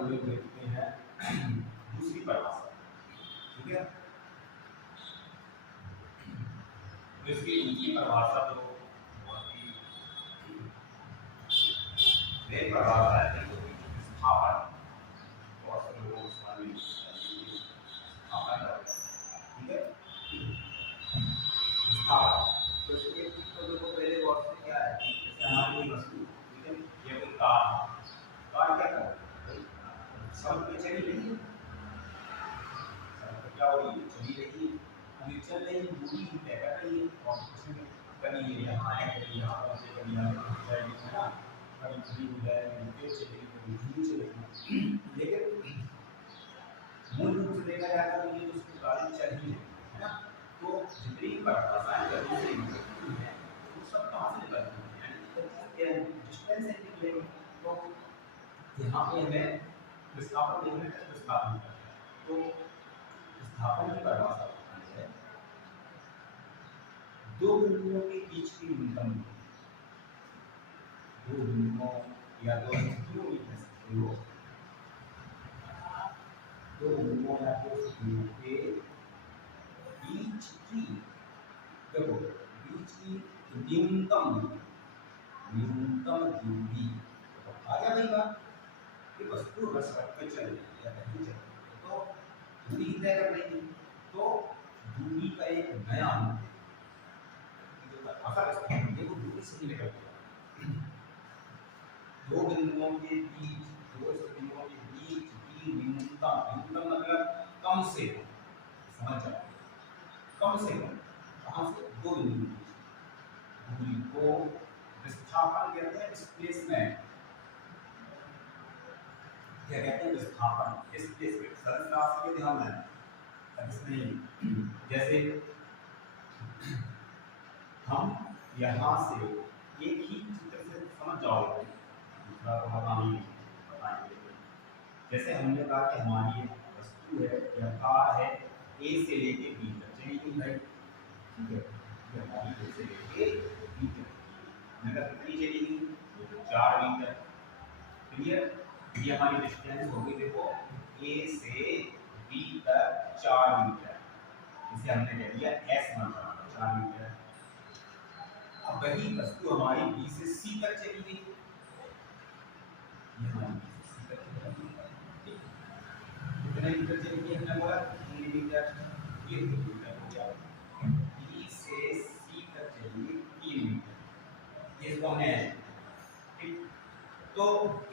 हम लोग देखते हैं दूसरी परिभाषा, ठीक है। तो इसकी दूसरी परिभाषा तो बहुत ही नई परिभाषा है, देखो विस्थापन, बहुत से लोगों को समझ में विस्थापन, ठीक है। विस्थापन तो इसके तो देखो पहले वर्ड से क्या है, जैसे हमारी कोई वस्तु, ठीक है, ये कोई कार क्या कर रही है, सब पे चली रही है, सब क्या हो रही है, चली रही है, अभी चल रही है, दूरी तय कर रही है, और उसमें कभी ये यहाँ है, कभी यहाँ पहुँचे, कभी यहाँ पहुँच जाएगी, है ना, कभी खड़ी हो जाएगी, तेज चलेगी, कभी धीमी चलेगी, लेकिन मूल रूप से देखा जाए तो ये उसकी गाड़ी चल ही है ना। तो जितनी परिभाषाएं गति से निकलती हैं वो सब कहाँ से निकलती हैं, यानी डिस्टेंस से निकलेंगे। तो यहाँ पे हमें विस्थापन देखने का विस्थापन करते हैं, तो विस्थापन की परिभाषा है दो बिंदुओं के बीच की न्यूनतम दूरी, दो बिंदुओं या दो स्थितियों में कह सकते हो, दो बिंदुओं या दो स्थितियों के बीच की, देखो बीच की न्यूनतम दूरी, आ गया भाई बात कि वस्तु अगर सड़क पे चल रही है या कहीं चल रही है तो दूरी तय कर रही है, तो दूरी का एक नया अंक देखो दूरी से ही निकलती है, दो बिंदुओं के बीच, दो स्थितियों के बीच की न्यूनतम मतलब कम से कम, समझ जाओ, कम से कम कहाँ से, दो बिंदु दूरी को विस्थापन कहते हैं, डिस्प्लेसमेंट क्या कहते हैं, विस्थापन, डिस्प्लेसमेंट। सरल राशि के ध्यान देना, इसमें जैसे हम यहाँ से एक ही चित्र से समझ जाओगे, दूसरा तो बताएंगे, जैसे हमने कहा कि हमारी एक वस्तु है या कार है, ए से लेके बी तक चली गई भाई, ठीक है, ये हमारी ए से लेके बी तक, मगर कितनी चली गई, 4 मीटर, क्लियर। ये हमारी डिस्टेंस होगी, देखो ए से बी तक 4 मीटर, इसे हमने कह दिया एस मान, 4 मीटर। अब वही वस्तु हमारी बी से सी तक चली गई, ये हमारी बी से सी तक चली गई, कितने मीटर चली गई, हमने बोला 3 मीटर, ये मीटर हो गया, बी से सी तक चली गई 3 मीटर, ये इसको हमने, ठीक। तो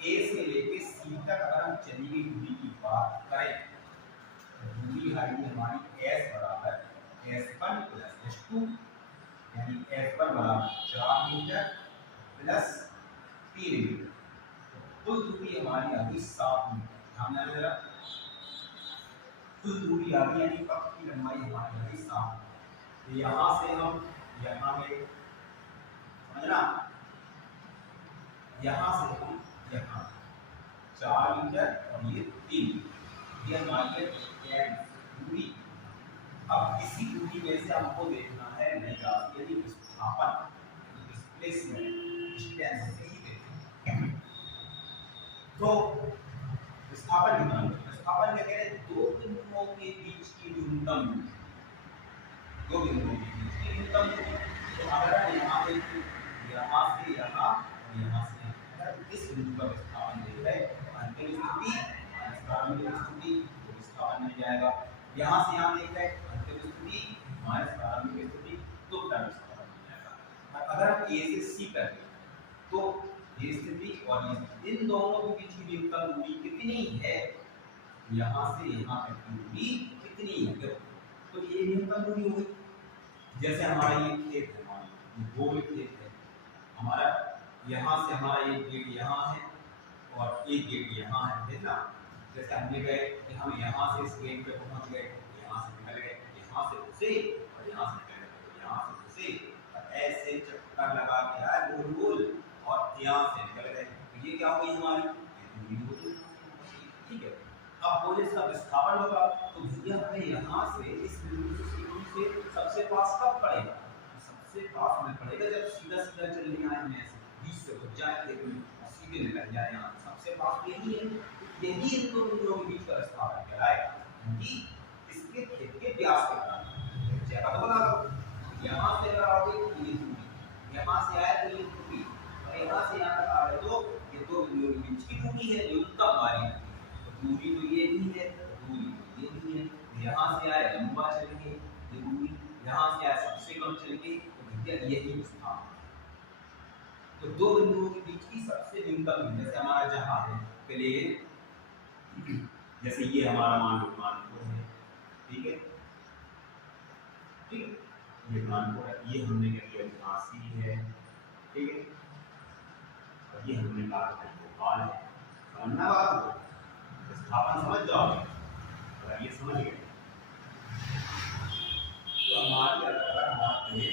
ए से लेके सी तक अगर हम चली गई दूरी की बात करें, तो दूरी आएगी हमारी एस बराबर S1 + S2, यानी S1 बराबर 4 मीटर प्लस 3 मीटर, कुल दूरी हमारी आ गई 7 मीटर। ध्यान देना जरा, कुल दूरी आ गई यानी पथ की लंबाई हमारी आ गई 7। तो यहाँ से हम यहाँ में समझना, यहाँ से हम यहाँ 4 मीटर और ये 3, ये हमारी है दूरी। अब इसी दूरी में से हमको देखना है नई राशि, यानी विस्थापन, डिस्प्लेसमेंट, डिस्टेंस से ही देखें। तो विस्थापन निकालो, विस्थापन क्या कह रहे हैं, दो बिंदुओं के बीच की न्यूनतम दूरी, दो बिंदुओं के बीच की न्यूनतम दूरी। तो अगर यहाँ पे यहाँ से यहाँ और यहाँ से इस बिंदु का विस्थापन दे रहे हैं, अंतिम स्थिति प्रारंभिक स्थिति, तो विस्थापन मिल जाएगा। यहाँ से यहाँ देख रहे हैं, अंतिम स्थिति माइनस प्रारंभिक स्थिति, तो विस्थापन मिल जाएगा। और अगर हम ए से सी करें तो ये स्थिति और ये स्थिति, इन दोनों के बीच की न्यूनतम दूरी कितनी है, यहाँ से यहाँ तक की दूरी कितनी है, तो ये न्यूनतम दूरी हो गई। जैसे हमारा ये खेत है, हमारा गोल खेत है, हमारा यहाँ से हमारा एक गेट यहाँ है और एक गेट यहाँ है ना। जैसे हमने गए कि हम यहाँ से इस गेट पे पहुँच गए, यहाँ से निकल गए, यहाँ से उसे और यहाँ से निकल गए, यहाँ से उसे, और ऐसे चक्कर लगा के आए गोल गोल और यहाँ से निकल गए, तो ये क्या हो गई हमारी दूरी हो गई, ठीक है। अब बोले इसका विस्थापन होगा, तो भैया हमें यहाँ से इस बिंदु से सबसे पास कब पड़ेगा, सबसे पास में पड़ेगा जब सीधा सीधा चल लिया है, हमें ऐसे बीच से हो जाए, सीधे निकल जाए, यहाँ सबसे पास यही है, यही इन दो बिंदुओं के बीच का विस्थापन कहलाएगा, क्योंकि इसके खेद के व्यास के कारण जगह तो बना लो, यहाँ से अगर आओगे तो ये दूरी, यहाँ से आए तो ये दूरी, और यहाँ से यहाँ तक आ रहे तो ये दो बिंदुओं के बीच की दूरी है, न्यूनतम वाली दूरी। तो ये भी है, दूरी तो ये भी है, यहाँ से आए लंबा चलेंगे ये दूरी, यहाँ से आए सबसे कम चलेंगे, तो भैया यही विस्थापन। तो दो बिंदुओं के बीच की सबसे न्यूनतम दूरी, जैसे हमारा जहाँ है प्लेन, जैसे ये हमारा मानपुर है, ठीक है, ठीक, ये मानपुर है, ये हमने क्या किया झांसी है, ठीक है, और ये हमने कहा था भोपाल है। समझना बात को, विस्थापन समझ जाओ, अगर ये समझ गए तो हमारी अगर हमारे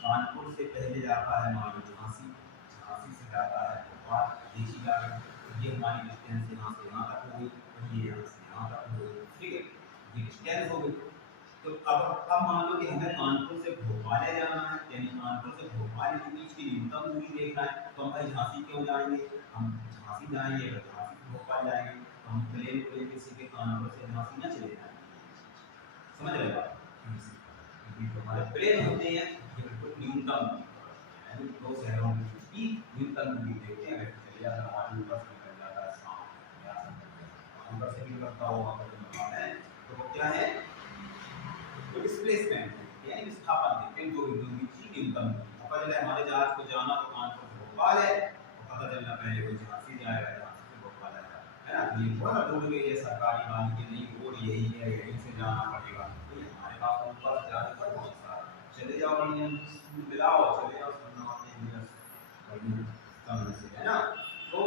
कानपुर से पहले जाता है मान लो झांसी, झांसी से जाता है भोपाल, देखी जा रही है, ये हमारी डिस्टेंस यहाँ से यहाँ तक हो गई, और ये यहाँ से यहाँ तक हो गई, ठीक है, ये डिस्टेंस हो गई। तो अब मान लो कि हमें कानपुर से भोपाल जाना है, यानी कानपुर से भोपाल के बीच की न्यूनतम दूरी देखना है, तो हम भाई झांसी क्यों जाएंगे, हम झांसी जाएंगे, अगर झांसी से भोपाल जाएंगे तो हम प्लेन को लेकर सीधे कानपुर से झांसी न चले जाएंगे, समझ रहे हो? जो हमारे प्लेन होते हैं ये बिल्कुल न्यूनतम, यानी दो शहरों के बीच की न्यूनतम दूरी देखते हैं। अगर चले जाता हमारे ऊपर से निकल जाता है शाम या ऊपर से भी करता होगा तो वो क्या है, तो डिस्प्लेसमेंट यानी विस्थापन देखते हैं दो बिंदुओं के बीच की न्यूनतम दूरी। पता चला हमारे जहाज को जाना तो कानपुर से भोपाल है, तो पता चलना पहले कोई झांसी जाएगा, झांसी से भोपाल आएगा, है ना। ये थोड़ा रोड गई है सरकारी वाली की, नहीं रोड यही है, यहीं से जाना पड़ेगा, हमारे पास ऊपर जाने पर बहुत सारा, चले जाओ मिलाओ, चले जाओ से, है ना। तो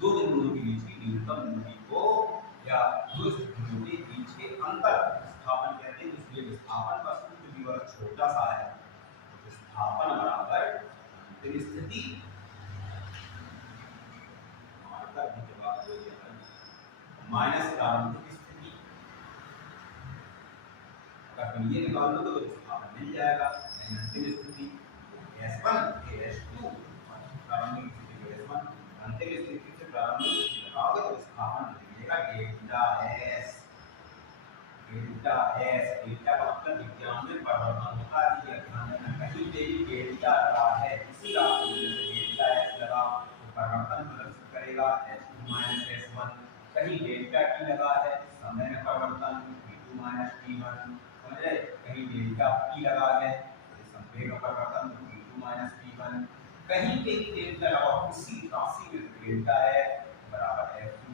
दो बिंदुओं के बीच की न्यूनतम दूरी को या दो बिंदुओं के बीच के अंतर विस्थापन कहते हैं। इसलिए विस्थापन का सूत्र भी बड़ा छोटा सा है, विस्थापन बराबर अंतिम स्थिति माइनस प्रारंभिक स्थिति। अगर हम ये निकाल लो तो विस्थापन मिल जाएगा, अंतिम स्थिति S1 S2 प्रारंभिक स्थिति को S1, अंतिम स्थिति से प्रारंभिक स्थिति लगाओगे तो विस्थापन मिलेगा delta S। Delta S, delta का मतलब विज्ञान में परिवर्तन होता है, ये ध्यान रखना, कहीं पे भी डेल्टा लगा है इसी राशि में डेल्टा S लगा तो परिवर्तन प्रदर्शित करेगा S2 S1, कहीं डेल्टा T लगा है समय में परिवर्तन T2 T1, समझे, कहीं डेल्टा P लगा है संवेग में परिवर्तन T2 T1, कहीं पे भी डेल्टा लगा उसी राशि में डेल्टा है बराबर F2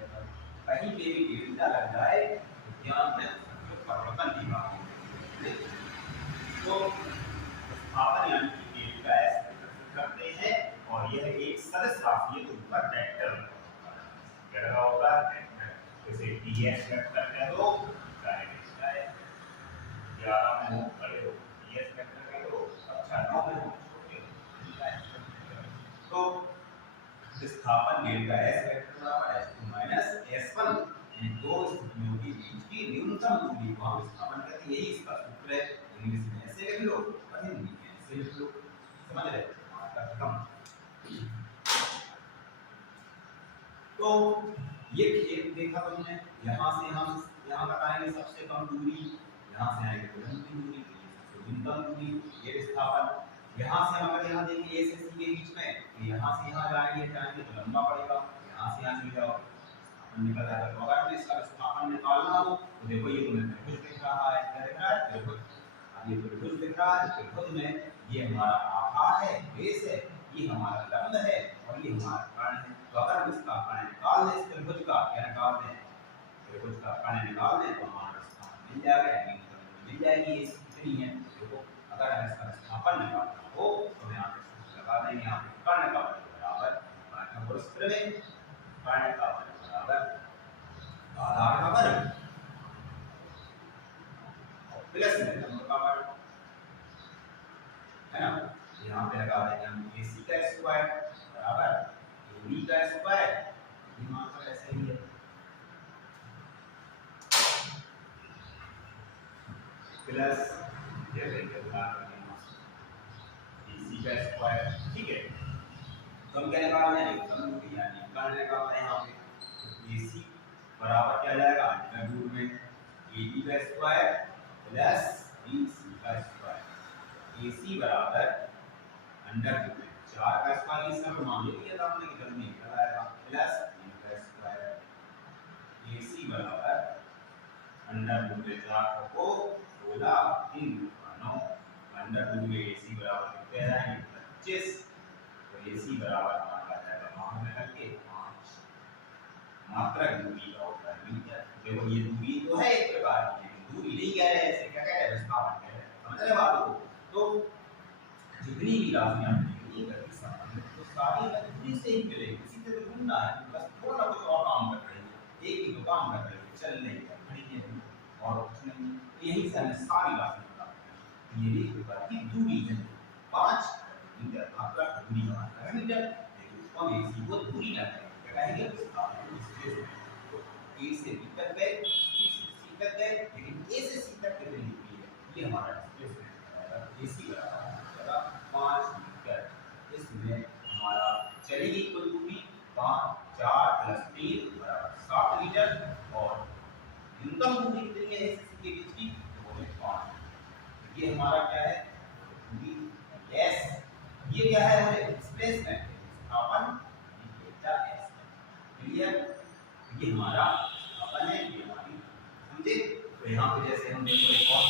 F1, कहीं पे भी डेल्टा लग जाए विज्ञान में परिवर्तन लिखा है। तो विस्थापन यानी कि डेल्टा S करते हैं, और यह एक सदिश राशि है, तो ऊपर वेक्टर क्या लगा होगा, जैसे ds वेक्टर कह दो चाहे डेल्टा S, 11 में हो खड़े हो ds वेक्टर कह दो, अच्छा 9 में हो, तो विस्थापन डेल्टा S वेक्टर बराबर S2 S1, दो स्थितियों के बीच की न्यूनतम दूरी को हम विस्थापन कहते हैं। यही इसका सूत्र है, इंग्लिश में ऐसे लिख लो और हिंदी में ऐसे लिख लो, समझ रहे हो? तो ये खेल देखा तुमने, यहाँ से हम यहाँ तक आएंगे सबसे कम दूरी, यहाँ से आएंगे तो लंबी दूरी, सबसे न्यूनतम दूरी, ये विस्थापन। यहाँ से हम अगर यहाँ देखें ए से सी के बीच में, तो यहाँ से यहाँ जाएंगे तो लंबा पड़ेगा, यहाँ से यहाँ चले जाओ निकल जाएगा। तो अगर इसका विस्थापन निकालना हो तो देखो ये तुम्हें त्रिभुज दिख रहा है, क्या दिख रहा है, त्रिभुज। अब ये त्रिभुज दिख रहा है, त्रिभुज में ये हमारा आधार है, बेस है, ये हमारा लंब है और ये हमारा कर्ण है। तो अगर हम इसका कर्ण निकाल दें, इस त्रिभुज का क्या निकाल दें, त्रिभुज का कर्ण निकाल दें तो हमारा विस्थापन मिल जाएगा, मिल जाएगी। ये कितनी है देखो, अगर हम इसका विस्थापन निकालना हो तो यहाँ पे लगा देंगे, यहाँ पे कर्ण का बराबर सूत्र में कर्ण का आधार का वर्ग प्लस में लंब का वर्ग, है ना। यहाँ पे लगा देंगे हम AC का स्क्वायर बराबर AB का स्क्वायर, यहाँ पर ऐसे ही है प्लस ये लेंगे AC का स्क्वायर, ठीक है। तो हम क्या निकाल रहे हैं, कर्ण निकाल रहे हैं यहाँ पे, AC बराबर क्या जाएगा अंडर रूट में AB का स्क्वायर प्लस BC का स्क्वायर। AC बराबर अंडर रूट में 4 का स्क्वायर इस समय मान लिया था हमने कि जल्दी निकल आएगा प्लस B का स्क्वायर। AC बराबर अंडर रूट में 4 को 16 3 9 अंडर रूट में AC बराबर कितने आएंगे 25। तो AC बराबर हमारा आ जाएगा मान में करके 5 मात्रा दूरी का होता है मीटर। देखो ये दूरी तो है एक प्रकार की दूरी नहीं कह रहे ऐसे क्या कह रहे हैं विस्थापन कह रहे हैं समझ रहे बात को। तो जितनी भी राशियां मिलेंगी गति संबंध तो सारी दूरी से ही मिलेगी इसी से तो ढूंढना है बस थोड़ा ना कुछ और काम कर रहे हैं एक ही तो काम कर रहे हैं चल नहीं है खड़ी है और कुछ नहीं यही से हमें सारी राशियां प्राप्त ये एक प्रकार की दूरी है 5 मीटर मात्रा दूरी का मतलब है मीटर लेकिन हम AC को दूरी ना करें क्या कहेंगे तो A से B तक गए B से C तक गए लेकिन A से C तक कितनी दूरी है ये हमारा डिस्प्लेसमेंट है AC बराबर 5 मीटर। इसमें हमारा चलेगी कुल दूरी 5 4 + 3 बराबर 7 मीटर और न्यूनतम दूरी कितनी है इस के बीच की वो है 5। ये हमारा क्या है दूरी यस ये क्या है हमारे डिस्प्लेसमेंट विस्थापन डेल्टा एस क्लियर। ये हमारा अपन है ये हमारी समझे। तो यहाँ पे जैसे हम देखो एक और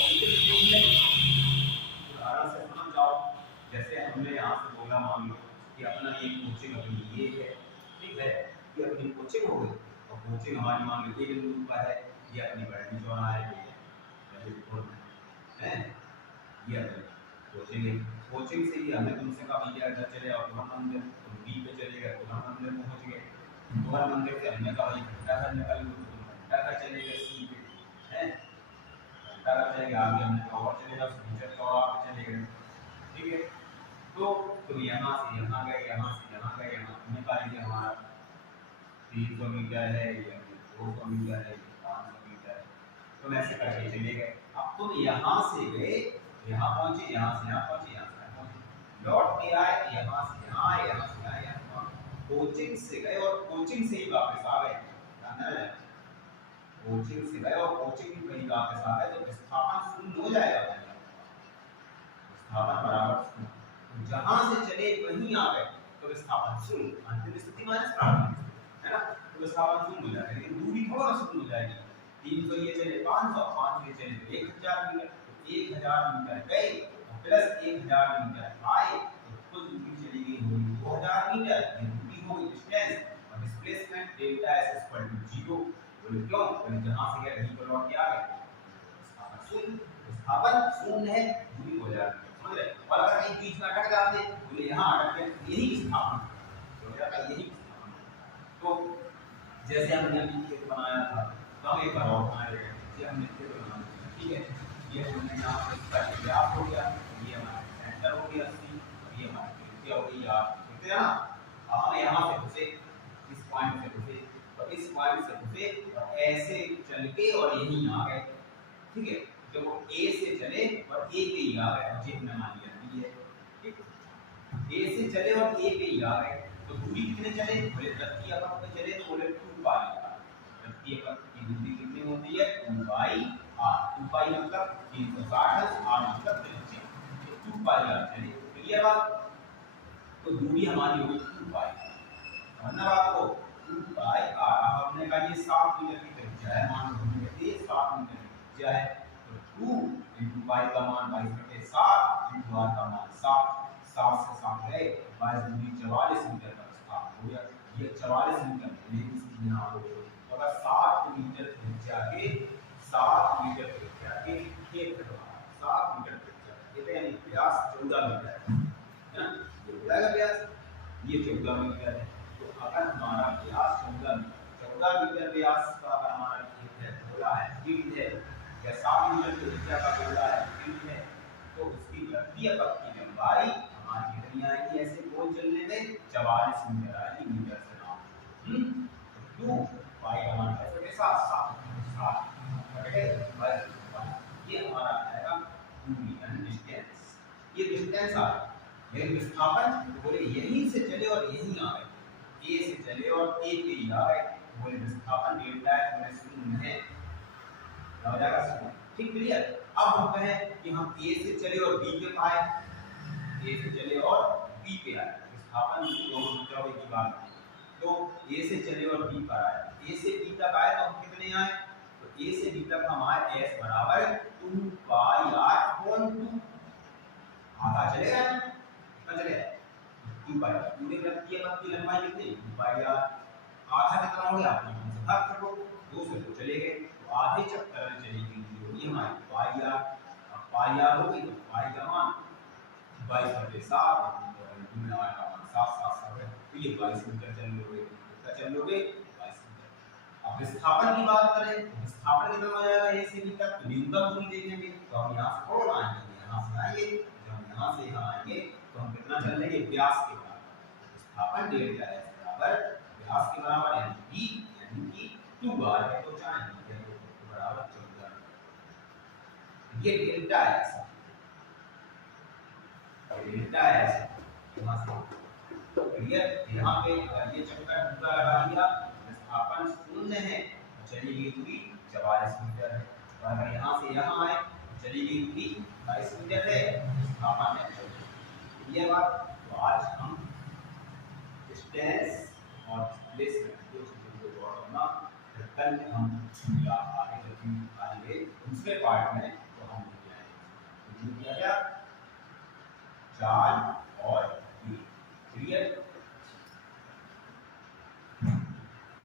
उदाहरण से समझ जाओ जैसे हमने यहाँ से बोला मान लो कि अपना ये कोचिंग अपनी ये है ठीक है ये अपनी कोचिंग हो गई और कोचिंग हमारी मान लो ये बिंदु पर है ये अपनी बढ़नी चौराहा है ये अपनी कोचिंग है कोचिंग से ही हमने तुमसे कहा भैया इधर चले आओ तुम मंदिर तुम बी पे चले गए तुम मंदिर में पहुंच गए तुम्हारे मंदिर से हमने कहा भाई घंटा घर निकल लो तो तुम घंटा घर चले गए सी पे हैं घंटा घर चले गए आगे हमने कहा और चले जाओ फ्यूचर चौराहा पे चले गए ठीक है। तो तुम यहाँ से यहाँ गए यहाँ से यहाँ गए यहाँ हमने कहा ये हमारा 300 मीटर है या 200 मीटर है 500 मीटर है तुम ऐसे करके चले गए। अब तुम यहाँ से गए यहाँ पहुंचे यहाँ से यहाँ पहुंचे यहाँ से यहाँ पहुंचे लौट के आए यहाँ से यहाँ आए यहाँ से आए यहाँ कोचिंग से गए और कोचिंग से ही वापस आ गए जानना है कोचिंग से गए और कोचिंग से कहीं वापस आ गए तो विस्थापन शून्य हो जाएगा विस्थापन बराबर शून्य जहां से चले वहीं आ गए तो विस्थापन शून्य अंतिम स्थिति माइनस प्रारंभिक है ना तो विस्थापन शून्य हो जाएगा लेकिन दूरी थोड़ा शून्य हो जाएगी 300 ये चले 500 500 ये चले 1000 मीटर 1000 मीटर गए प्लस 1000 मीटर आए तो कुल दूरी चली गई होगी 2000 मीटर ये दूरी होगी डिस्टेंस और displacement delta S equal to 0 बोले क्यों बोले जहां से गए वहीं पर लौट के आ गए विस्थापन शून्य है दूरी हो जाती है समझ रहे और अगर कहीं बीच में अटक जाते बोले यहां अटक गए यही विस्थापन हो जाता है यही विस्थापन। तो जैसे हमने अभी खेत बनाया था तो हम एक बार और बना रहे हैं ये हमने खेत बनाया ठीक है ये हमने यहाँ पे इसका व्यास हो गया ये हमारा सेंटर हो गया सी और ये हमारी त्रिज्या हो गई आर ठीक है ना। अब हम यहाँ से घुसे इस पॉइंट से घुसे और इस पॉइंट से घुसे और ऐसे चल के और यहीं आ गए ठीक है जब वो ए से चले और ए पे ही आ गए और ये हमने मान लिया बी है ठीक ए से चले और ए पे ही आ गए तो दूरी कितने चले बोले वृत्तीय अक्ष पे चले तो बोले 2 पाई आर वृत्तीय अक्ष की दूरी कितनी होती है 2 पाई आर 2 पाई मतलब 360 है आर मतलब त्रिज्या 2 पाई आर चले क्लियर बात। तो दूरी हमारी होगी 2 पाई समझना बात को 2 पाई आर हमने कहा ये 7 मीटर की त्रिज्या है मान लो हमने कहते हैं 7 मीटर की त्रिज्या है तो 2 * पाई का मान 22/7 * आर का मान 7 7 से 7 है 22 दूरी 44 मीटर का विस्थापन हो गया ये 44 मीटर लेकिन इसकी यहाँ हो तो अगर 7 मीटर त्रिज्या के 7 मीटर त्रिज्या के क्षेत्र 7 मीटर त्रिज्या ये यानी व्यास 14 मीटर है ना ये पूरा व्यास ये 14 मीटर है। तो अगर हमारा व्यास 14 मीटर व्यास का अगर हमारा क्षेत्र है गोला है फील्ड है या 7 मीटर त्रिज्या का गोला है फील्ड है तो उसकी वृत्तीय पथ की लंबाई हमारी कितनी आएगी ऐसे गोल चलने में 44 मीटर आएगी मीटर से नाप 2 पाई का मान कैसे के साथ 7 ये हमारा आएगा दूरी यानी डिस्टेंस ये डिस्टेंस आ ये विस्थापन बोले यहीं से चले और यहीं आ गए ए से चले और ए पे ही आ गए बोले बोले विस्थापन डेल्टा एस में शून्य है, हो जाएगा शून्य। ठीक क्लियर। अब हम कहें कि हम ए से चले और बी पे आए, ए से चले और बी पे आए, विस्थापन दोनों चौड़े की बात है। तो ए से चले और बी पर आए, ए से बी तक आए तो हम कितने आए, तो ए से बी तक हम आए एस बराबर 2 पाई आर अपॉन 2, आधा चलेगा कितना चलेगा 2 पाई, पूरे वृत्त की लंबाई कितनी 2 पाई आर, आधा कितना हो गया आपने से भाग करो, 2 से 2 चले गए, तो आधे चक्कर में चलेगी ये हमारी पाई आर। अब पाई आर होगी तो पाई का मान 22/7 गुना आर का मान 7 है, तो ये 22 मीटर चल लोगे, कितना चल लोगे 22 मीटर। अब विस्थापन की बात करें तो विस्थापन कितना हो जाएगा ए से बी तक, तो न्यूनतम दूरी देखेंगे तो हम यहाँ से थोड़ा आएंगे, यहाँ से आएंगे, जब हम यहाँ से यहाँ आएंगे तो हम कितना चल लेंगे व्यास के बराबर, विस्थापन डेल्टा एस बराबर व्यास के बराबर यानी कि 2 बार है तो 4 मीटर के बराबर 14, ये डेल्टा एस यहाँ से क्लियर। यहाँ पे अगर ये चक्कर पूरा लगा दिया, विस्थापन शून्य है, चली गई दूरी 44 मीटर है, और अगर यहाँ से यहाँ आए चली गई दूरी 22 मीटर है, विस्थापन है 14। ये बात, तो आज हम डिस्टेंस और डिस्प्लेसमेंट दो चीजों को गौर करना, फिर कल हम आगे दूसरे पार्ट में तो हम क्या क्या चार्ज